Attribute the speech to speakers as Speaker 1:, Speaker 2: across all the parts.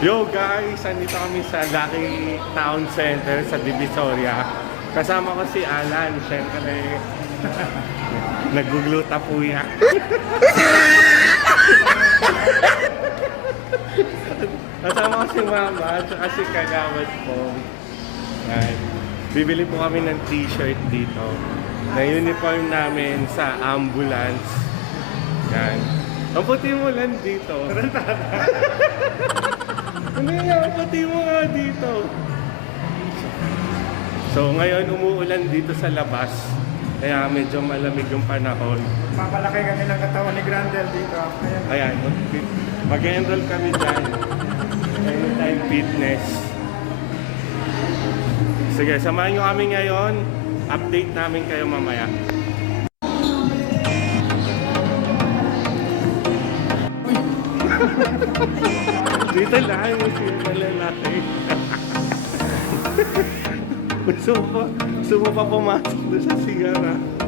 Speaker 1: Yo guys, andito kami sa Lucky Town Center sa Divisoria. Kasama ko si Alan, syempre. Nagugluta po yan. Kasama ko si Mama at saka si Kagawad po. Yan. Bibili po kami ng t-shirt dito. Na uniform namin sa ambulance. Yan. Ang puti mo lang dito. Ang puti mo nga dito. So ngayon umuulan dito sa labas. Kaya medyo malamig yung panahon.
Speaker 2: Papalaki kami ng katawan ni Grandel dito. Ayan.
Speaker 1: Ayan, mag- mag-enroll kami dyan. Anytime fitness. Sige, samahan nyo kami ngayon. Update namin kayo mamaya. Dito lang, yung sino lalaki. gusto mo pa, gusto mo pa pumasok doon sa sigara.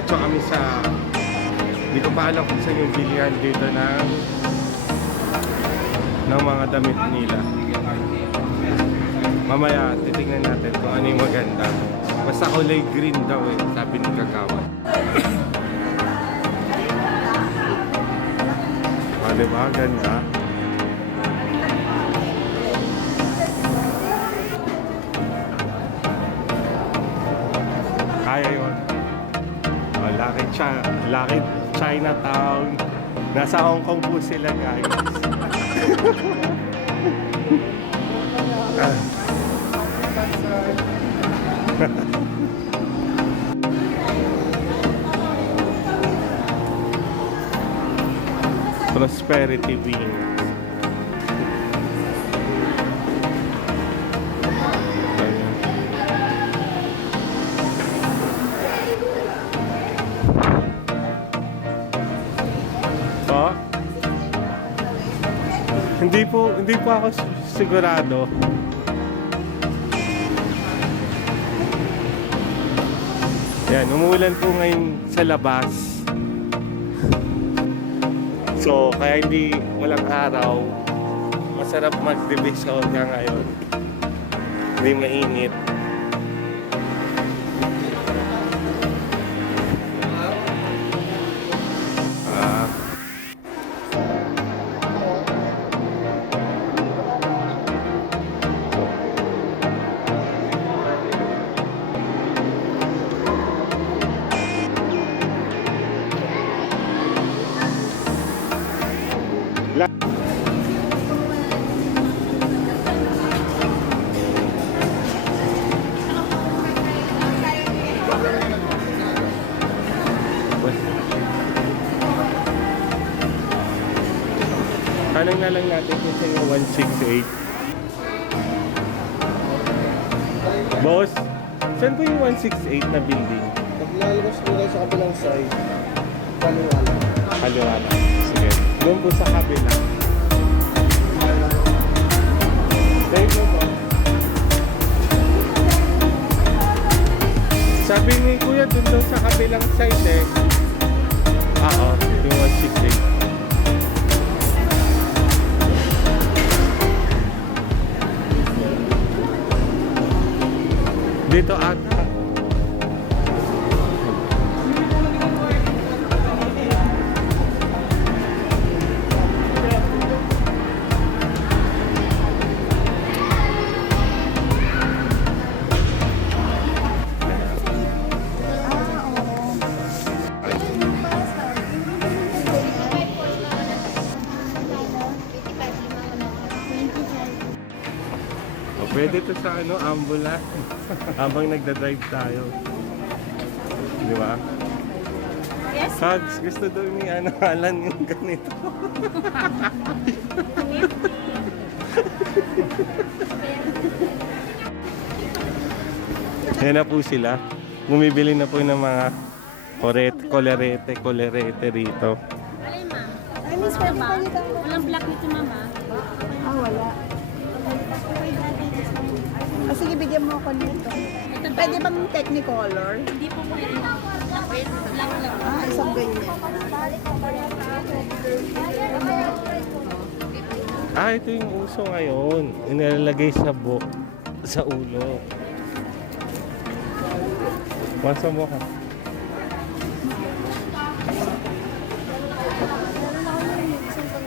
Speaker 1: Diretso kami sa... Hindi ko pa alam kung saan yung bilihan dito ng ng mga damit nila. Mamaya, titingnan natin kung ano yung maganda. Basta kulay green daw eh, sabi ni Kakawa. Ah, diba? Ganda. Lucky Chinatown. Nasa Hong Kong po sila guys. Prosperity Wings. Hindi po ako si- sigurado. Yan, umuulan po ngayon sa labas. So, kaya hindi walang araw. Masarap mag-division nga ngayon. Hindi mainit. Tanong na lang natin saan yung 168. Boss, saan po yung 168 na building?
Speaker 2: Paglalabas po kayo sa kabilang side, kaliwala.
Speaker 1: Kaliwa lang. Sige. Doon po sa kabila. Thank you po. Sabi ni Kuya, doon daw sa kabilang side eh. Oo, yung 168. Dito ata. Habang nagda-drive tayo. Di ba?
Speaker 3: Yes,
Speaker 1: Hugs, gusto daw ni ano, Alan yung ganito. Yan na po sila. bumibili na po ng mga koret, kolerete, kolerete rito.
Speaker 4: Alay, ma'am.
Speaker 5: Ay, miss, pwede
Speaker 4: Ba?
Speaker 5: pa bigyan mo ako nito. Pwede bang technicolor?
Speaker 4: Hindi po pwede.
Speaker 5: Ah, isang ganyan.
Speaker 1: Ah, ito yung uso ngayon. Inilalagay sa bu sa ulo. Masa mo ka?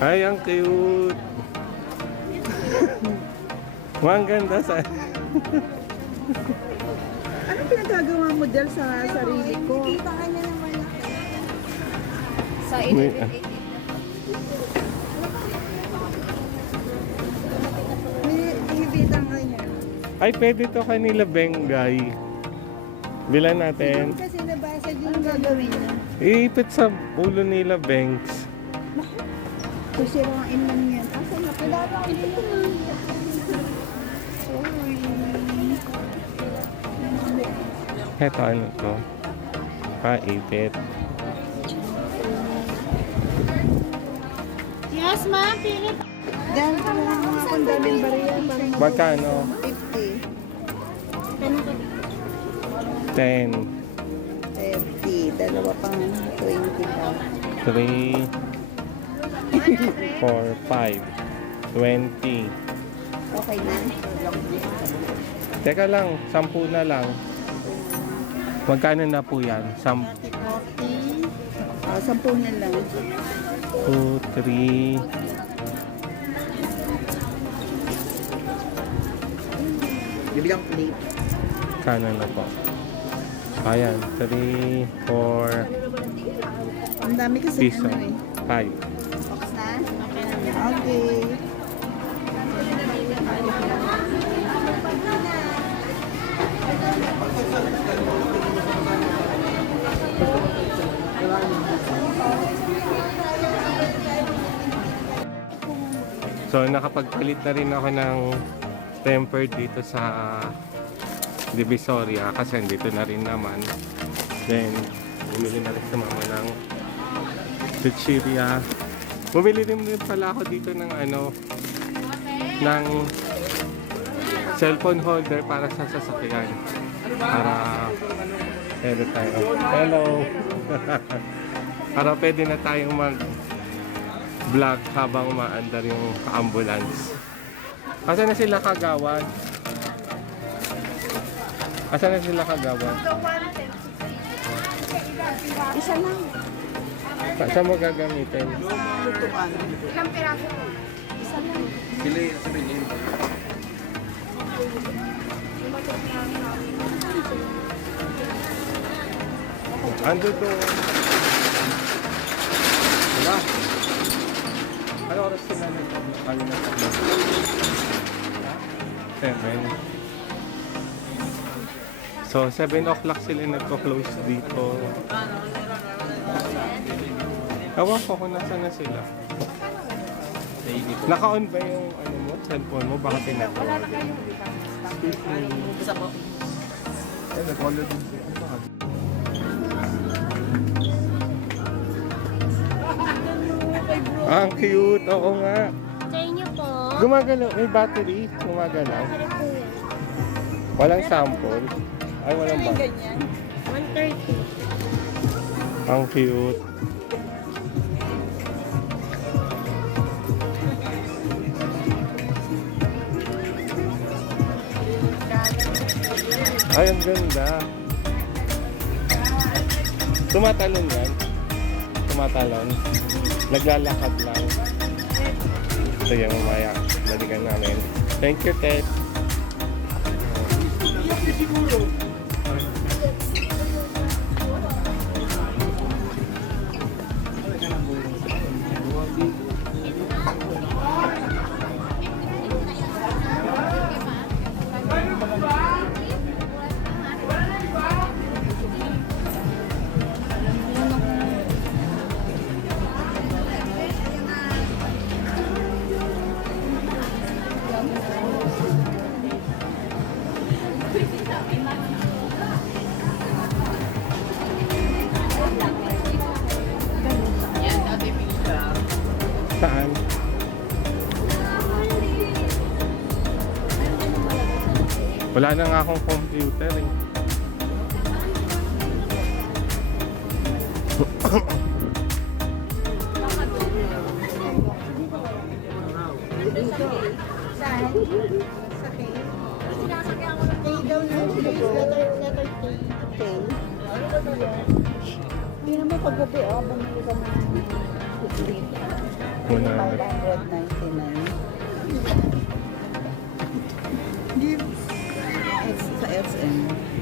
Speaker 1: Ay, ang cute. Ang ganda sa...
Speaker 5: Anong pinagagawa mo dyan sa sarili ko?
Speaker 4: Sa
Speaker 1: May-
Speaker 5: May ibita nga yan.
Speaker 1: Ay, pwede to kanila, Bengay. Bilan natin.
Speaker 5: Kasi nabasag yung gagawin niya.
Speaker 1: Iipit sa ulo nila, Bengs.
Speaker 5: Kusirain lang yan. Asa na? Kilala ko dito
Speaker 1: Eto, ano to? Paipit.
Speaker 4: Yes, ma'am. Pili pa.
Speaker 5: Diyan, kumuha nga akong daming bariya.
Speaker 1: Magkano?
Speaker 5: 50.
Speaker 4: Ganun ko.
Speaker 1: 10.
Speaker 5: 30. Dalawa pang 20 pa.
Speaker 1: 3, 4, 5, 20.
Speaker 5: Okay na?
Speaker 1: Teka lang, 10 na lang. Magkano na po yan? 10,
Speaker 5: 40. Ah, 10 na lang.
Speaker 1: 2, 3,
Speaker 5: Bibigyan plate.
Speaker 1: kano na po? Ayan, 3, 4,
Speaker 5: Ang dami kasi
Speaker 1: piso.
Speaker 5: ano eh.
Speaker 1: 5.
Speaker 5: Box na? Okay.
Speaker 1: So nakapagpalit na rin ako ng tempered dito sa Divisoria kasi dito na rin naman. Then bumili na rin sa mama ng chichiria. Bumili rin din pala ako dito ng ano ng cellphone holder para sa sasakyan. Para pwede tayo. Hello. para pwede na tayong mag vlog habang umaandar yung ambulance. Asa na sila kagawad? Asa na sila kagawad?
Speaker 5: Isa lang.
Speaker 1: Sa saan mo gagamitin?
Speaker 5: Lutuan.
Speaker 1: Ando doon. Wala. Oras sila na sa Seven. So, 7 o'clock sila nagko-close dito. Ewan ko kung nasa na sila. Naka-on ba yung ano mo, cellphone mo? Baka pinatawag. Excuse me. Eh, nag-color din Ang cute, oo nga.
Speaker 4: Sa inyo po.
Speaker 1: Gumagalaw, may battery, gumagalaw.
Speaker 4: Ano?
Speaker 1: Walang sample. Ay, walang battery.
Speaker 5: ganyan.
Speaker 4: 130.
Speaker 1: Ang cute. Ay, ang ganda. Tumatalon yan. Tumatalon. Naglalakad lang. Yung mamaya. Balikan namin. Thank you, Ted. Wala na nga akong computer eh.
Speaker 3: Na.
Speaker 5: Hindi naman paggabi, oh, bumili ka ng
Speaker 1: Muna.
Speaker 5: 599. It's sa SM.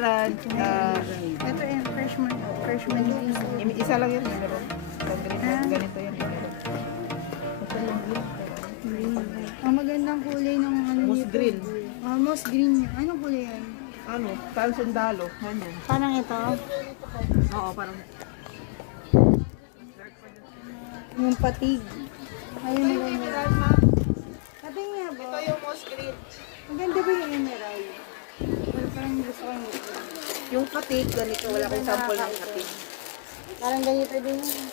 Speaker 5: Emerald. ah,
Speaker 3: Ito yung freshman, freshman
Speaker 5: isa lang yun, emerald. Pag ganito, ganito yun, emerald. Ito yung. Green.
Speaker 3: Ang magandang kulay ng ano
Speaker 5: Moss
Speaker 3: nito.
Speaker 5: green.
Speaker 3: Ah, moss green yun. Anong kulay yan?
Speaker 5: Ano? Tal sundalo. Ganyan.
Speaker 3: Parang ito.
Speaker 5: Oo, parang
Speaker 3: Yung patig. Ayun na. Sabi nga ba?
Speaker 5: Ito yung moss green.
Speaker 3: Ang ganda ba yung emerald? Parang gusto ko yung
Speaker 5: Yung katig, ganito. Wala akong sample ng katig.
Speaker 3: Parang ganito din yun.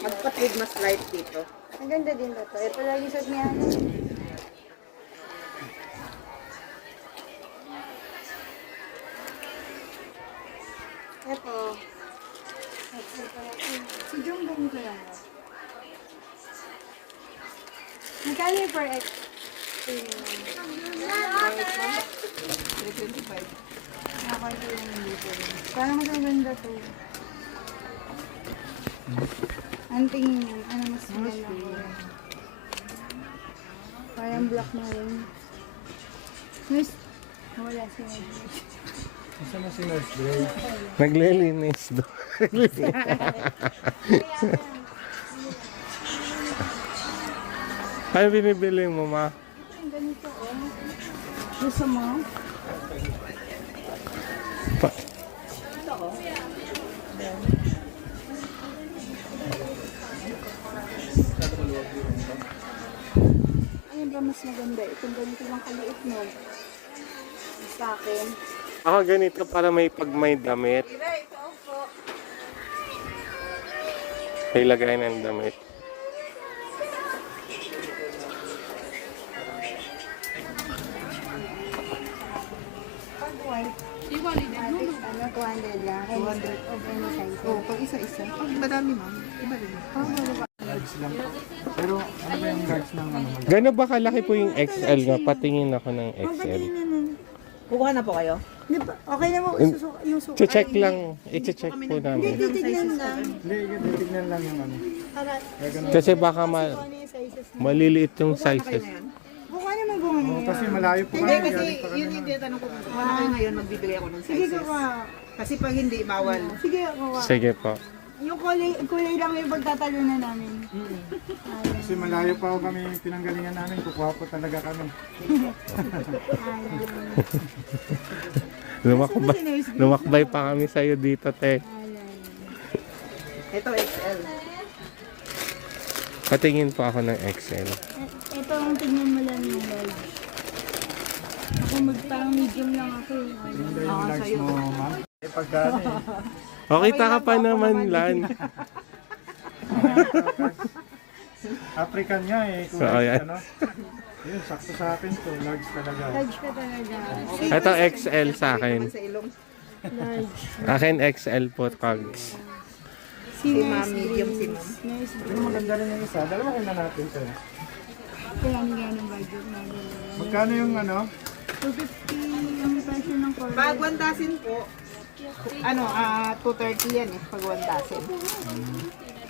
Speaker 5: Magkatig mas light dito.
Speaker 3: Ang ganda din ba ito? Ito lagi sa niya. Ito. Ito pa rin. Si Jung ganito lang. ba? Magkano yung per X?
Speaker 5: 325.
Speaker 3: Nakakanta yung dito. Parang mas maganda to. Ang tingin niyo, ano mas maganda? Parang black na rin. Miss, wala si Miss.
Speaker 2: Isa na si Nurse Gray.
Speaker 1: Naglilinis do. ano binibili mo, ma?
Speaker 3: Gusto mo?
Speaker 1: Pa
Speaker 3: Ano ba mas maganda? Itong ganito lang kaliit mo. Sa akin.
Speaker 1: ako ganito para may pag may damit. May lagay ng damit.
Speaker 3: 200 lang. 200 of any size.
Speaker 5: Oo, pag isa-isa. Pag madami ma'am, iba rin.
Speaker 2: Large lang. Pero ano ba yung large ng ano?
Speaker 1: Gano'n ba kalaki po yung XL nga? Patingin ako ng XL.
Speaker 5: Kukuha na po kayo?
Speaker 3: Okay na mo isusuka yung suka.
Speaker 1: Che-check lang. I-check po
Speaker 3: Hindi,
Speaker 1: namin.
Speaker 3: titignan lang.
Speaker 2: Hindi, titignan lang yung ano.
Speaker 1: Kasi baka ma
Speaker 3: yung sizes mo.
Speaker 1: maliliit yung
Speaker 5: Kukuha na kayo
Speaker 1: sizes.
Speaker 5: ngayon?
Speaker 3: Buka naman bunga
Speaker 2: Oo,
Speaker 3: niya.
Speaker 2: kasi malayo po
Speaker 5: Hindi, kasi yun yung
Speaker 2: ng-
Speaker 5: tinatanong ko. Kukuha na kayo ngayon, magbibigay ako ng
Speaker 3: Sige,
Speaker 5: sizes. Kasi pag hindi, bawal.
Speaker 3: Sige, kuha.
Speaker 1: Sige po.
Speaker 3: Yung kulay, kulay lang yung pagtatalunan namin.
Speaker 2: Kasi malayo pa ako kami pinanggalingan namin. Kukuha po talaga kami.
Speaker 1: Lumakbay, lumakbay pa kami sa'yo dito, te.
Speaker 5: Ito, XL.
Speaker 1: Patingin po ako ng XL.
Speaker 3: Ito ang tignan mo lang yung large. Ako mag parang medium lang ako.
Speaker 2: yung large mo, ma'am. Eh, pagka ano eh.
Speaker 1: O, kita ka pa naman, Lan.
Speaker 2: African nga eh. Kung
Speaker 1: So, ayan.
Speaker 2: ano. Yun, sakto sa akin to. Large talaga.
Speaker 3: Large ka talaga.
Speaker 1: Ito XL sa akin.
Speaker 5: Sa ilong.
Speaker 3: Large.
Speaker 1: Akin XL po, Kags.
Speaker 3: Si
Speaker 5: ma'am, medium si ma'am.
Speaker 3: Nurse
Speaker 2: Pero maganda rin yung isa. Dalawa na natin to.
Speaker 3: Kaya nga ng budget na.
Speaker 2: Magkano yung ano?
Speaker 3: 250 ang presyo ng color.
Speaker 5: Pag 1 dozen po, Ano, ah, 230 yan eh, pag 1 dozen.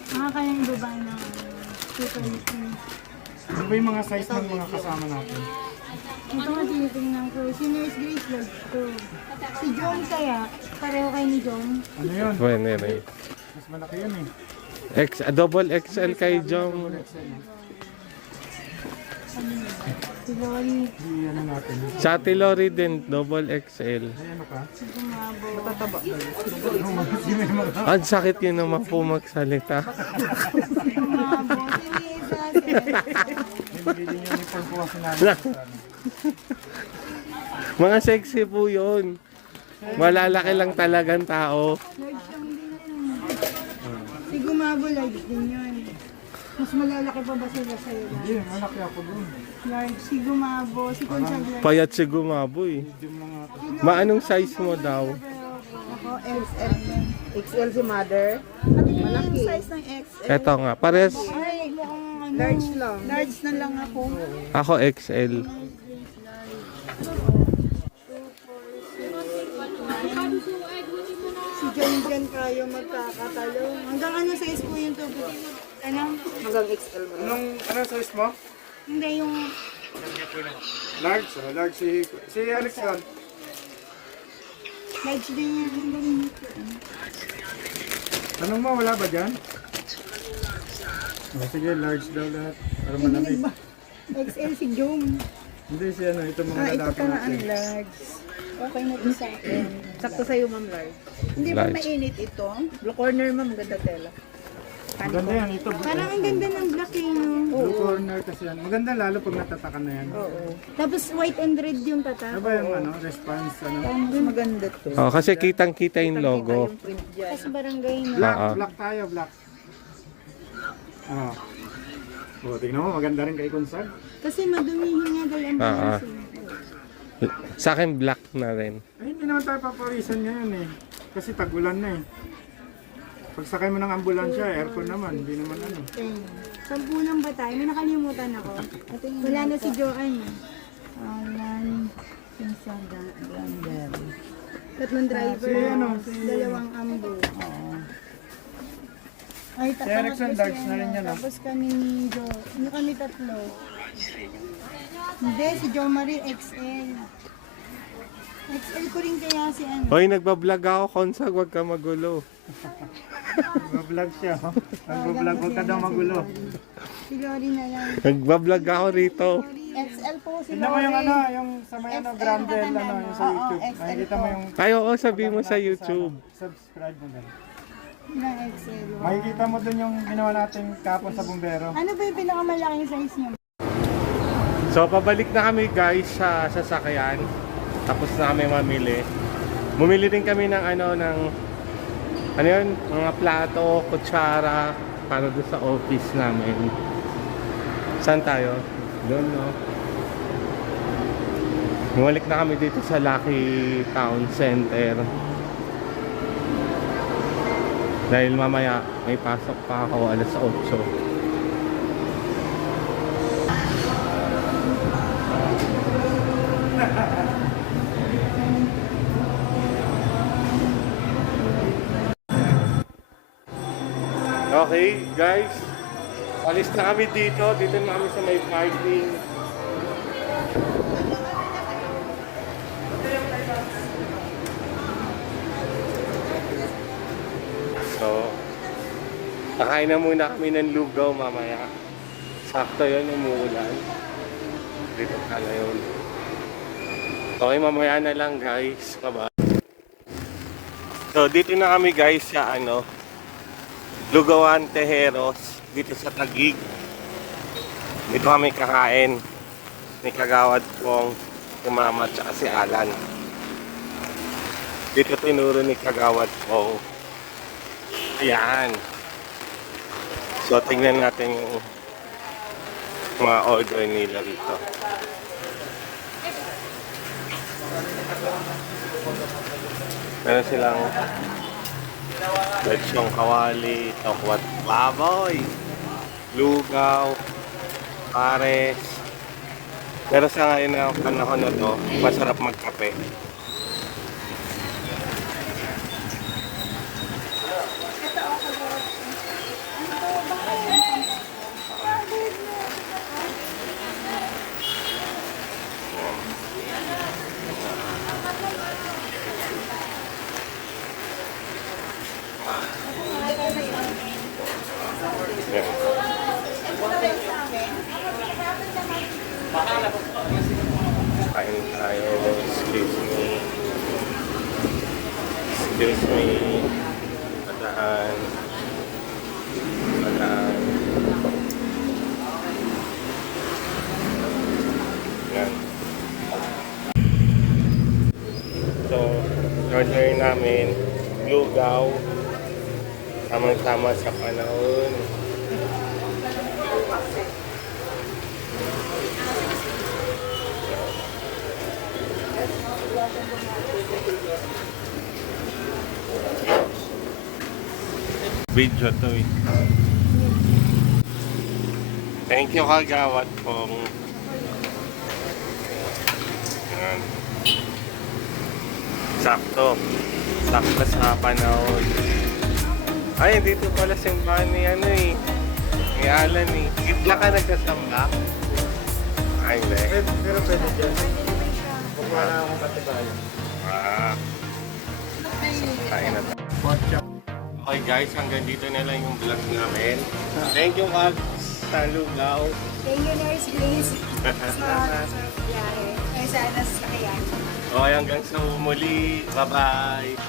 Speaker 3: Mga kayang baba ng super listening.
Speaker 2: Ano ba yung mga size ng mga kasama natin?
Speaker 3: Ito nga tinitingnan ko. Si Nurse Grace Lodge to. Si John kaya, pareho kay ni John.
Speaker 2: Ano yun?
Speaker 1: Bueno, yun eh.
Speaker 2: Mas malaki yun eh.
Speaker 1: X, ah, double XL kay Jong.
Speaker 3: Si Lori,
Speaker 2: ano natin.
Speaker 1: Sa Ate Lori din, double XL.
Speaker 2: Ay ano ka?
Speaker 5: Matataba.
Speaker 1: Ang sakit yun naman po magsalita. Mga sexy po yun. Malalaki lang talagang tao.
Speaker 3: Si Gumabo, large din yun. Mas malalaki pa ba sila sa'yo?
Speaker 2: Hindi, malaki ako dun.
Speaker 3: Large. Si Gumabo. Si Consag large.
Speaker 1: Payat si
Speaker 2: lang ata.
Speaker 1: Maanong size mo daw?
Speaker 3: Ako, XL.
Speaker 5: XL si mother.
Speaker 3: Malaki. size ng XL.
Speaker 1: Eto nga, pares
Speaker 3: Ay, mukhang ano.
Speaker 5: Large lang.
Speaker 3: Large na lang ako.
Speaker 1: ako XL.
Speaker 3: Si John John kayo magkakatalo. Hanggang ano size po yung tubo? Ano?
Speaker 5: Hanggang XL mo.
Speaker 2: Anong, ano size mo?
Speaker 3: Hindi yung...
Speaker 2: Large, oh, large si, si Alex yan.
Speaker 3: Large din yan.
Speaker 2: Tanong mo, wala ba dyan? Oh, sige, large daw lahat. Para malamig.
Speaker 3: XL si Jom.
Speaker 2: Hindi si ano, ito mga
Speaker 5: Ah, ito
Speaker 2: lalaki
Speaker 5: pa nga
Speaker 2: natin.
Speaker 5: ang large.
Speaker 3: Okay na to sa akin.
Speaker 5: Sakto sa'yo, ma'am, large. Hindi ba mainit ito? Blue corner, ma'am, ganda tela.
Speaker 2: Ang ganda yan, ito.
Speaker 3: Parang ang ganda ng black eh, no?
Speaker 2: Blue corner kasi yan. Maganda lalo pag natatakan na yan.
Speaker 5: Oo.
Speaker 3: Tapos white and red yung
Speaker 2: Ano
Speaker 3: tata.
Speaker 2: ba yung ano, response, ano?
Speaker 5: Mas maganda to.
Speaker 1: Oh, kasi kitang-kita yung logo.
Speaker 5: Yung print dyan.
Speaker 3: Tapos barangay no?
Speaker 2: Black,
Speaker 1: Oo.
Speaker 2: black tayo, black. Oh. Oh, tingnan mo, maganda rin kay Consag.
Speaker 3: Kasi madumihin nga dahil ang
Speaker 1: Ah, ah.
Speaker 3: eh.
Speaker 1: Sa akin black na rin.
Speaker 2: Ay, hindi naman tayo paparisan ngayon eh. Kasi tagulan na eh. Pag sakay mo ng ambulansya, aircon naman, hindi naman ano.
Speaker 3: Sampu lang ba tayo? May nakalimutan ako. Wala na si Joanne. Alan. Pinsada.
Speaker 5: Blackberry.
Speaker 3: Tatlong driver.
Speaker 2: Si ano, si-
Speaker 3: Dalawang ambo. Ay,
Speaker 2: Si Erickson,
Speaker 3: tapos
Speaker 2: large
Speaker 3: si
Speaker 2: na rin
Speaker 3: ano,
Speaker 2: yan, ah.
Speaker 3: Tapos kami ni Jo. Hindi kami tatlo. Hindi, si Jo Marie XL. XL ko rin kaya si ano.
Speaker 1: Hoy, nagbablog ako, Konsag, wag ka magulo.
Speaker 2: Nag-vlog siya. Oh. Nag-vlog, huwag ka daw magulo.
Speaker 3: Si Lori na lang.
Speaker 1: Nagbablog ako rito.
Speaker 3: XL po si
Speaker 2: Tingnan mo yung ano, yung sa may ano, Grandel, ano, yung sa YouTube. Makikita mo yung
Speaker 1: Ay, oo, sabi mo sa YouTube.
Speaker 2: subscribe mo din.
Speaker 3: ng XL. Wow.
Speaker 2: Makikita mo dun yung ginawa natin kapon sa bumbero.
Speaker 3: Ano ba yung pinakamalaking size niyo?
Speaker 1: So, pabalik na kami guys sa sasakyan. Tapos na kami mamili. Bumili din kami ng ano, ng ano yun, mga plato, kutsara, para doon sa office namin. Saan tayo? Doon, no? Bumalik na kami dito sa Lucky Town Center. Dahil mamaya may pasok pa ako alas 8. Guys. Alis na kami dito. Dito na kami sa may parking. So, kakain na muna kami ng lugaw mamaya. Sakto yun, umuulan. Dito pala yun. Okay, mamaya na lang guys. Bye-bye. So, dito na kami guys sa ano, Lugawan Tejeros dito sa Tagig. Dito kami kakain ni Kagawad Pong, si Mama at si Alan. Dito tinuro ni Kagawad Pong. Ayan. So tingnan natin yung mga order nila rito. Meron silang Lechong kawali, tokwat baboy, lugaw, pares. Pero sa ngayon na panahon na to, masarap magkape. Yan. Kain tayo. Excuse me. Excuse me. Padaan. Padaan. Yan. So, order namin lugaw. Tamang-tama sa panahon. Video to eh. Thank you kagawad pong Yan. Sakto. Sakto sa panahon. Ay, dito pala simbahan ni ano eh. Ni Alan eh. Gitla ka nagkasamba? Ay, hindi.
Speaker 2: Pero, pwede dyan. Huwag wala akong katibayan.
Speaker 1: Ah. Kain na tayo.
Speaker 2: Pork chop.
Speaker 1: Okay guys, hanggang dito na lang yung vlog namin. Thank you Kag sa lugaw.
Speaker 3: Thank you, Nurse Grace. Sa biyahe. Ay, sana sa kayan.
Speaker 1: Okay, hanggang sa muli. Bye-bye.